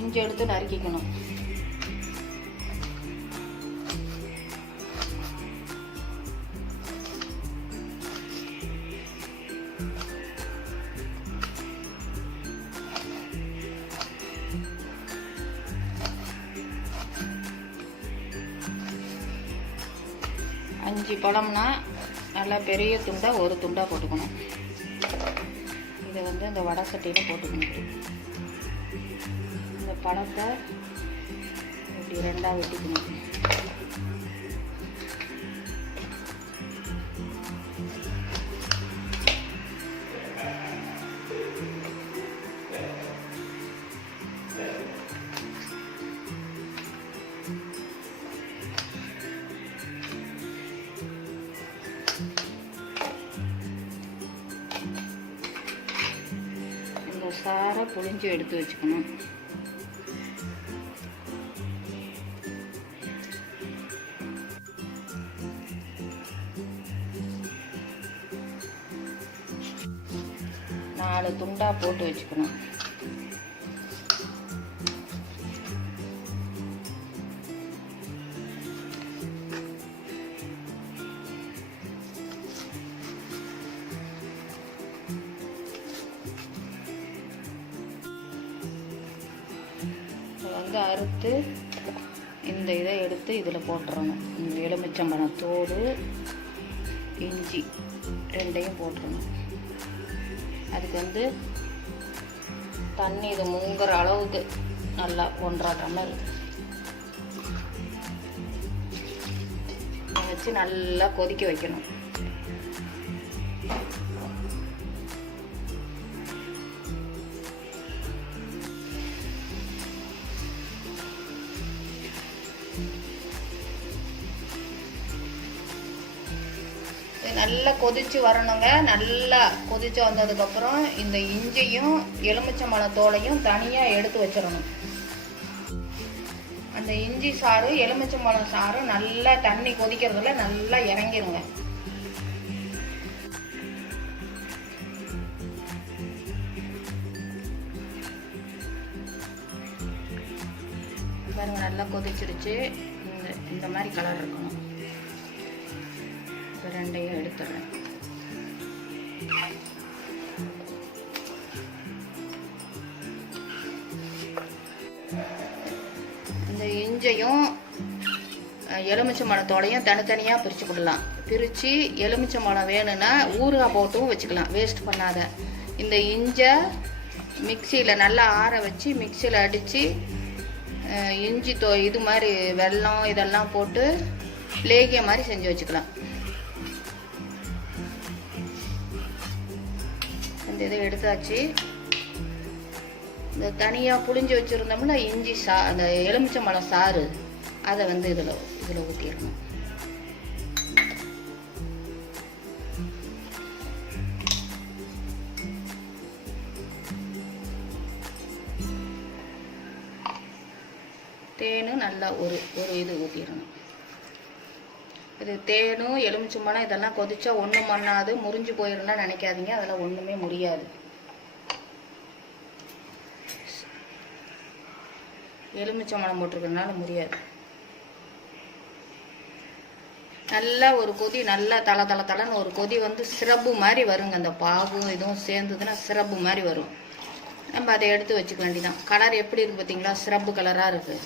இஞ்சி எடுத்து நறுக்கிக்கணும். அஞ்சு பழம்னா நல்லா பெரிய துண்டா ஒரு துண்டா போட்டுக்கணும். இதை இந்த வடை சட்டியில் போட்டுக்கணும். இந்த பழத்தை இப்படி ரெண்டாக வெட்டிக்கணும். சாரை புழிஞ்சு எடுத்து வச்சுக்கணும். நாலு துண்டா போட்டு வச்சுக்கணும். அறுத்து இந்த இதை எடுத்து இதில் போட்டுறணும். இந்த எலுமிச்சம்பழம் தோடு, இஞ்சி ரெண்டையும் போட்டுறணும். அதுக்கு தண்ணி இது முங்குற அளவுக்கு நல்லா 1.5 டம்ளர் வச்சு நல்லா கொதிக்க வைக்கணும். நல்லா கொதிச்சு வரணுங்க. நல்லா கொதிச்சு வந்ததுக்கப்புறம் இந்த இஞ்சியும் எலுமிச்சம்பழம் தோலையும் தனியாக எடுத்து வச்சிடணும். அந்த இஞ்சி சாறு எலுமிச்சம்பழம் சாறு நல்லா தண்ணி கொதிக்கிறதுல நல்லா இறங்கிருங்க. பாருங்க நல்லா கொதிச்சிருச்சு. இந்த மாதிரி கலர் இருக்கணும். ரெண்டையும் எடுத்துடுறேன். இந்த இஞ்சையும் எலுமிச்சம்பழத்தோடையும் தனித்தனியாக பிரித்து விடலாம். பிரித்து எலுமிச்சம்பழம் வேணும்னா ஊறுகாய் போட்டும் வச்சுக்கலாம், வேஸ்ட் பண்ணாத. இந்த இஞ்சை மிக்சியில் நல்லா ஆற வச்சு மிக்சியில் அடித்து இஞ்சி இது மாதிரி வெல்லம் இதெல்லாம் போட்டு லேகிய மாதிரி செஞ்சு வச்சுக்கலாம். இந்த இதை எடுத்தாச்சு. இந்த தனியாக புளிஞ்சு வச்சுருந்தோம்னா இஞ்சி அந்த எலுமிச்சம்பழம் சாறு அதை இதில் ஊற்றிடணும். தேனும் நல்லா ஒரு இது ஊற்றிடணும். இது தேனும் எலுமிச்சம்பழம் இதெல்லாம் கொதிச்சா ஒன்றும் பண்ணாது, முறிஞ்சு போயிருந்தா நினைக்காதீங்க. அதெல்லாம் ஒன்றுமே முடியாது. எலுமிச்சம்பழம் போட்டிருக்கிறதுனால முடியாது. நல்லா ஒரு கொதி, நல்லா தளன்னு ஒரு கொதி சிரப்பு மாதிரி வருங்க. அந்த பாகும் இதுவும் சேர்ந்ததுன்னா சிரப்பு மாதிரி வரும். நம்ம அதை எடுத்து வச்சுக்க வேண்டியதான். கலர் எப்படி இருக்குது பார்த்தீங்களா? சிரப்பு கலராக இருக்குது.